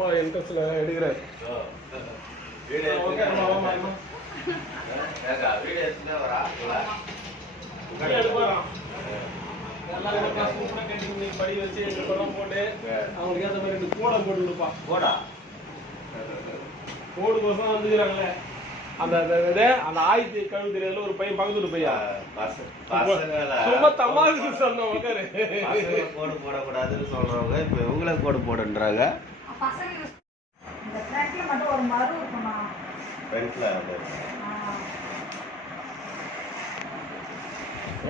ரொம்ப இன்ட்ரெஸ்ட்ல எடுக்கிறாரு. படி வச்சு போட்டு அவங்களுக்கு ஏற்ற மாதிரி கோடை போட்டு கொடுப்பா. கோடு கோசம் வந்துக்கிறாங்களே அந்த அந்த ஆயிரத்தி கழுவு தெரியாதுல ஒரு பையன் பக்கத்து பையன் சும்மா தமாஷுக்கு சொன்ன உட்காரு கோடு போடக்கூடாதுன்னு சொல்றவங்க இப்ப இவங்களுக்கு கோடு போடுன்றாங்க.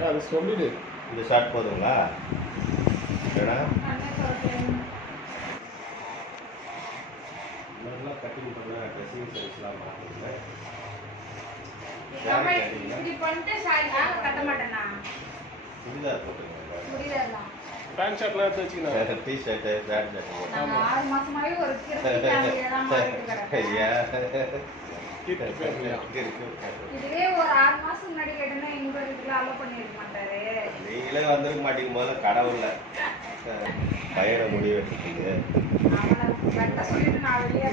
அது சொல்லிடு. இந்த ஷார்ட் போதுங்களா? கட்டிங் பண்ண ட்ரெஸ்ஸிங் சைஸ்லாம் மாற்றுங்க. சுடிதார் போட்டுருங்க. பேண்ட் ஷர்ட்லாம் எடுத்து வச்சுக்கணும். டி ஷர்ட்டு பேண்ட் ஷர்ட் போட்டு 6 மாசமாவே ஒரு இதுவே ஒரு 6 மாசம் முன்னாடி கேட்டேன்னா எங்க வீட்டுல அலோ பண்ணிருக்க மாட்டாரு. நீங்களே வந்திருக்க மாட்டீங்க. போல கடவுள்ல பையனை முடிவு எடுத்துட்டீங்க.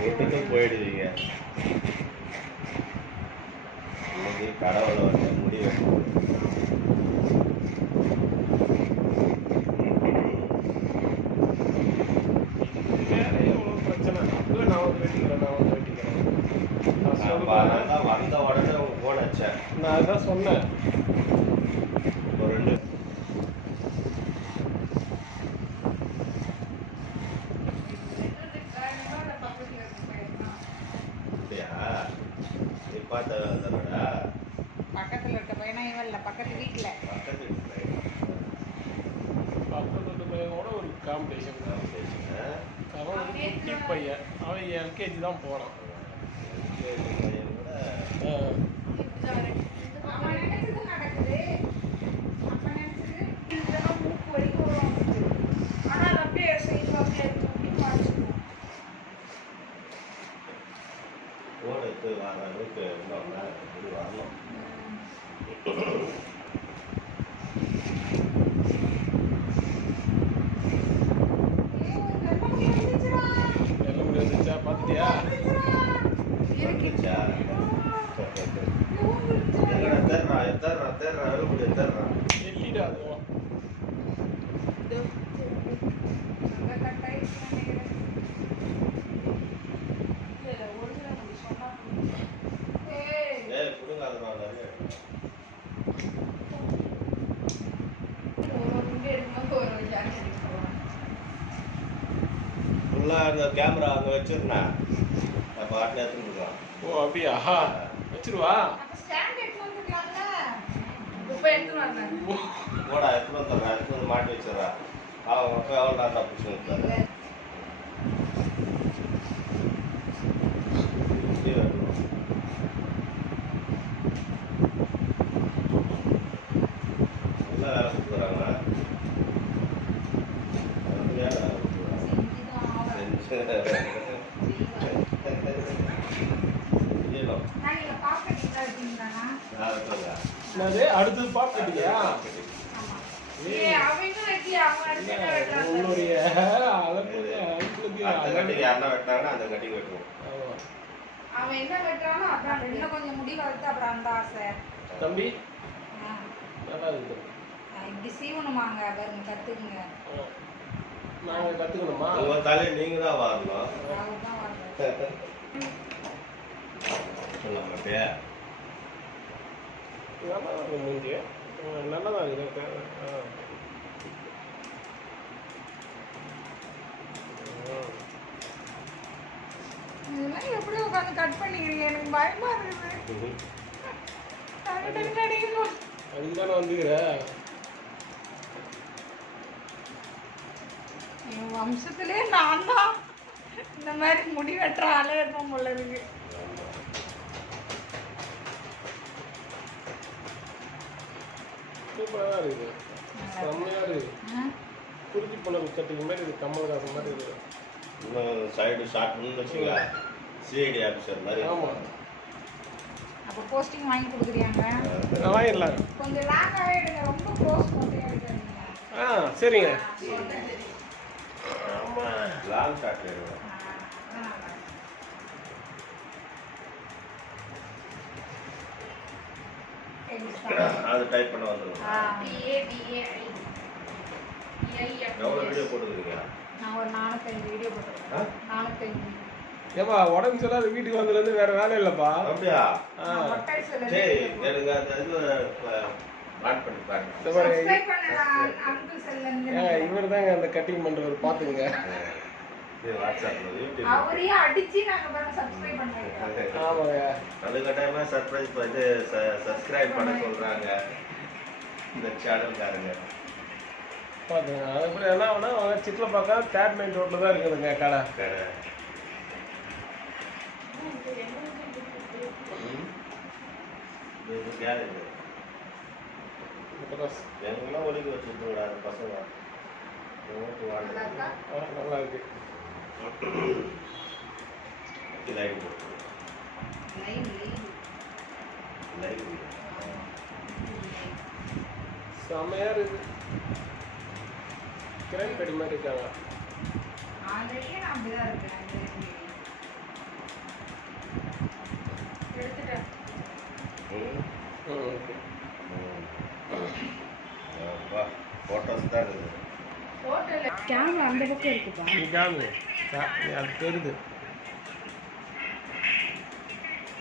வீட்டுக்கு போயிடுவீங்க. இன்னைக்கு கடவுளை வந்து முடிவு வந்த உடனே போன் வச்சேன். நான் அதான் சொன்னேன். ஒரு 2 பக்கத்துல இருக்க பையனா இவன் இல்ல, பக்கத்து வீட்டுல பையனோட ஒரு காம்படிஷன். அவன் குட்டி பையன், அவன் எல்கேஜி தான் போறான். ஓடுத்து வர அளவுக்கு இன்னும் வரணும். பாத்துட்டியா? அந்த கேமரா அங்க வச்சிருந்தேன். நான் பாட்டு எடுத்துக்கலாம். ஓ அப்படியா? வச்சிருவா. போடா எடுத்துட்டு வந்துடுறேன். எடுத்து வந்து மாட்டி வச்சிடறா. அவங்க அப்போ எவ்வளோ நேரம் தப்பிச்சு வந்துட்டாரு. நல்லா வேலை கொடுத்துறாங்க. அடுத்தது பாத்துட்டியா? தம்பி இப்படி சீவணுமாங்க பாருங்க, கத்துக்குங்க. நாங்க கத்துக்கணுமா? உங்க தலையை நீங்க தான் வரணும். சொல்ல மாட்டியா? நல்லதான் இருக்கு. இதெல்லாம் எப்படி உட்காந்து கட் பண்ணிக்கிறீங்க? எனக்கு பயமா இருக்குது. அதுக்குதானே வந்துக்கிற. என் வம்சத்திலே நான் தான் இந்த மாதிரி முடி வெட்டுற ஆளே இருப்போம் போல இருக்கு. சூப்பராக இருக்குது. செம்மையாக இருக்குது. குறிச்சி பழம் கட்டிங்க மாதிரி இருக்குது. கமல்ஹாசன் மாதிரி இருக்குது. இன்னும் சைடு ஷார்ட்னு வச்சுங்க. சிஐடி ஆஃபீஸர் மாதிரி. ஆமாம். அப்போ போஸ்டிங் வாங்கி கொடுக்குறியாங்க? வாங்கிடலாம். கொஞ்சம் லாங்காகவே எடுங்க. ரொம்ப க்ளோஸ் போட்டு எடுக்காதீங்க. சரிங்க. ஆமாம். லாங் ஷார்ட் வேணும். அது டைப் பண்ண வந்துடும். எவ்வளோ வீடியோ போட்டுக்கிறீங்க? நான் ஒரு 4-5 வீடியோ போட்டுருக்கேன். 4-5. ஏப்பா உடம்பு சொல்லாத வீட்டுக்கு வந்ததுலேருந்து வேற வேலை இல்லைப்பா. அப்படியா? மொட்டை சொல்லுங்க. சரி, எனக்கு அது இது ஆட் பண்ணி பாருங்க. சப்ஸ்கிரைப் பண்ணலாம் அங்கிள் செல்லுங்க. இவர் தாங்க அந்த கட்டிங் பண்றவர் பாத்துங்க. இது வாட்ஸ்அப்ல யூடியூப். அவரையே அடிச்சு நாங்க பாருங்க சப்ஸ்கிரைப் பண்றோம். ஆமாங்க. அது கட்டாயமா சர்ப்ரைஸ் பண்ணி சப்ஸ்கிரைப் பண்ண சொல்றாங்க இந்த சேனல்காரங்க. பாத்துங்க. அதுக்குள்ள என்ன ஆகுனா சிட்ல பார்க்க தேர்ட் மெயின் ரோட்ல தான் இருக்குதுங்க கடை. இது கேரட். எங்கெல்லாம் ஒதுக்கி வச்சுருக்கோம் அந்த பசங்க. நல்லா இருக்கு. லைவ் லைவ் செமையா இருக்கு. கிரண் பெடி மாதிரி இருக்காங்க. ஆல்ரெடி நான் அப்படிதான் இருக்கேன். எடுத்துட்டேன். ஓகே. ஃபோட்டோஸ் தான் இருக்குது. போட்டோல கேமரா அந்த பக்கம் இருக்குப்பா. நீ காமி. அது தெரியுது.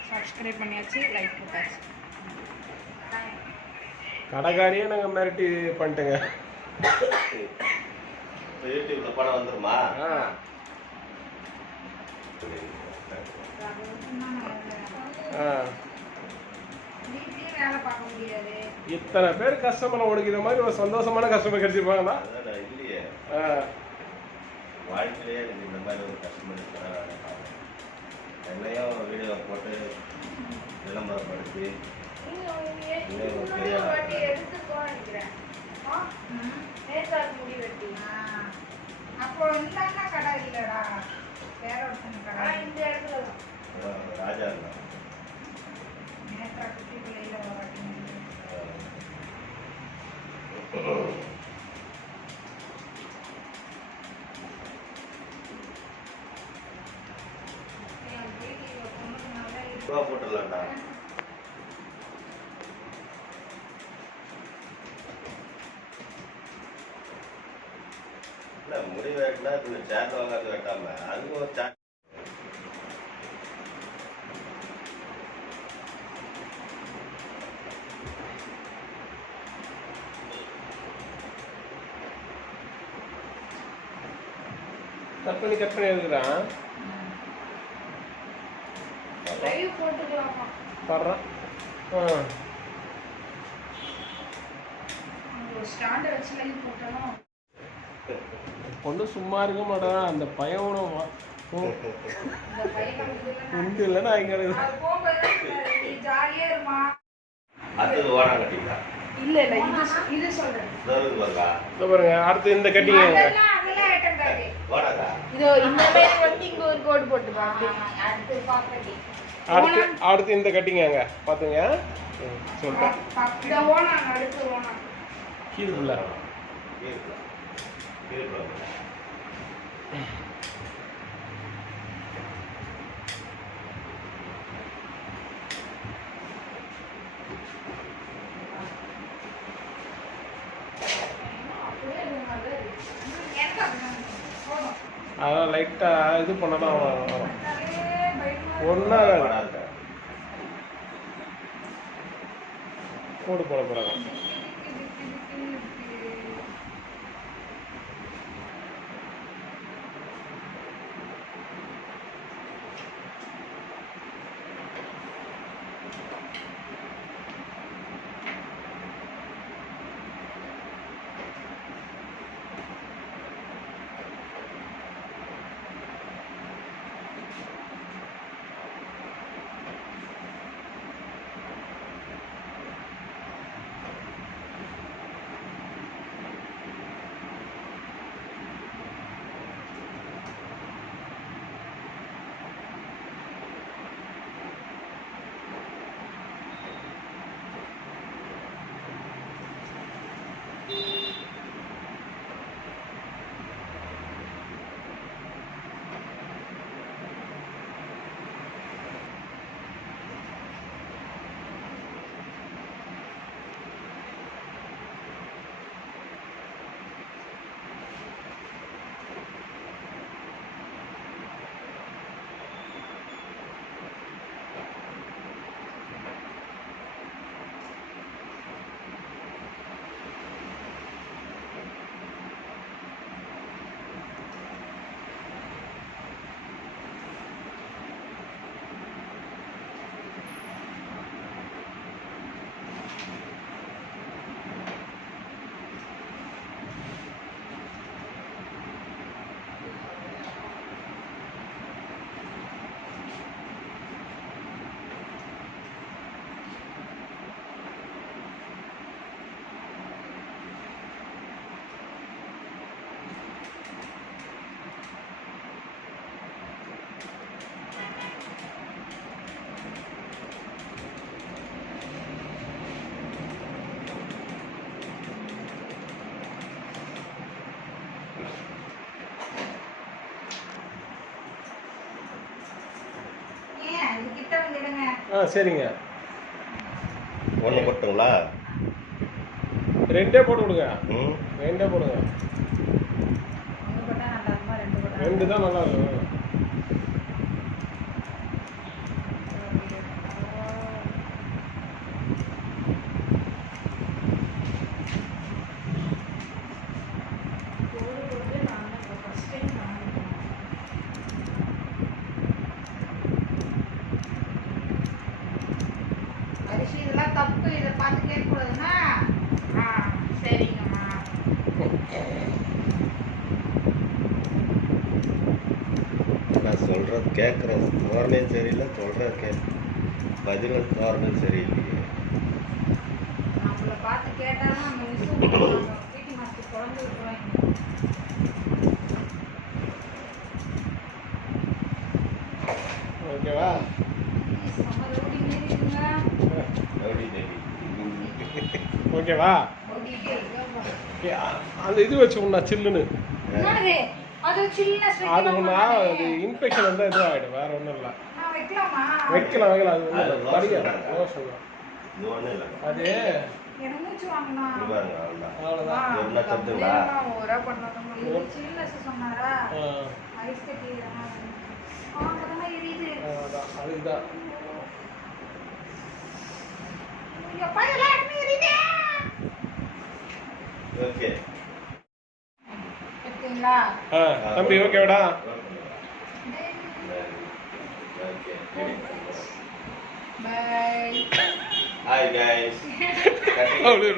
சப்ஸ்கிரைப் பண்ணியாச்சு, லைக் போட்டாச்சு. கடைக்காரியே நாங்கள் மிரட்டி பண்ணிட்டேங்க. யூடியூப்ல படம் வந்துருமா? வீட்லயே வேலை பார்க்க முடியாது. இத்தனை பேர் கஸ்டமரை ஒடுக்கிற மாதிரி ஒரு சந்தோஷமான கஸ்டமர் கிடைச்சிருப்பாங்களா? இல்லையே, வாழ்க்கையிலே எனக்கு இந்த மாதிரி ஒரு கஸ்டமர் என்னையும் வீடியோ போட்டு விளம்பரப்படுத்தி அப்போ இந்த கடை இல்லடா, வேற ஒருத்தன் கடை இந்த இடத்துல ராஜா இருந்தான். நேற்றா குட்டி பிள்ளையில வராட்டி போட்டுடலாம்டா. இல்லை முடி வெட்டினா இப்போ சேட் வாங்காது வெட்டாம அதுவும் ஒரு சேட். கட் பண்ணி எழுதுறான். லைவ் போட்டுக்கலாமா? பாடுறான். ஒரு ஸ்டாண்டை வச்சு லைவ் போட்டோம். பொண்ணு சும்மா இருக்க மாட்டான். அந்த பையனோட இந்த பையன் உண்டு இல்லைன்னா இங்கே போகும்போது நீ ஜாலியா இருமா. அடுத்தது ஓனா கட்டிங்களா? இல்ல இல்ல இது சொல்றேன். பாருங்க. அடுத்து இந்த கட்டிங்க அதெல்லாம் ஐட்டம் காது. ஓனாக்கா இதோ இந்த மாதிரி வந்து இங்க ஒரு கோடு போட்டு பாருங்க. அடுத்து பாக்கடி. அடுத்து இந்த கட்டிங்க பாத்துங்க. சொல்றேன். இந்த ஓனா அடுத்து ஓனா. கீழ அதான் லைட்டா இது பண்ணலாம். ஒன்னா கோடு போட போறாங்க. சரிங்க. ஒன்று போட்டுங்களா? 2 போட்டு விடுங்க. ம் 2 போடுங்க. 1 போட்டா நல்லா இருக்குமா 2 போட்டா 2 தான் நல்லா இருக்கும். அரிசி இதெல்லாம் தப்பு, இதை பார்த்து கேட்கக்கூடாதுன்னா சரிங்கம்மா. நான் சொல்கிறது கேட்குற தோரணையும் சரியில்லை, சொல்கிற பதில் தோரணையும் சரியில்லையே. நம்மள பார்த்து கேட்டாலும் நம்ம மிஸ் பிடி மாஸ்டர் குழந்தை விட்டுருவாங்க. ஓகேவா? நம்ம ரவுடி மீறிடுங்க. ரவுடி தேவி. ஓகேவா? அந்த இது வச்சுக்கோண்ணா சில்லுன்னு. என்னது? அது சில்னஸ் அது ஒன்றா அது இன்ஃபெக்ஷன் வந்தால் இது ஆகிடும், வேற ஒன்றும் இல்லை. வைக்கலாமா? வைக்கலாம் அது ஒன்றும் படிக்க லோஷன் தான் இது ஒன்றும் இல்லை. அது. எனக்கு மூச்சு வாங்கினா இது பாருங்க, அவ்வளோதான். அவ்வளோதான். என்ன தப்புங்களா? ஒரே பண்ணாத சில்னஸ் சொன்னாரா? ஐஸ் கட்டி அதெல்லாம் எரியுது. அதான் அதுதான். எப்பா எல்லாம் இடமே எரியுது. ஓகே. எடுத்தீங்களா? தம்பி ஓகேவாடா? ஓகே. பை. Hi guys. அவ்வளோ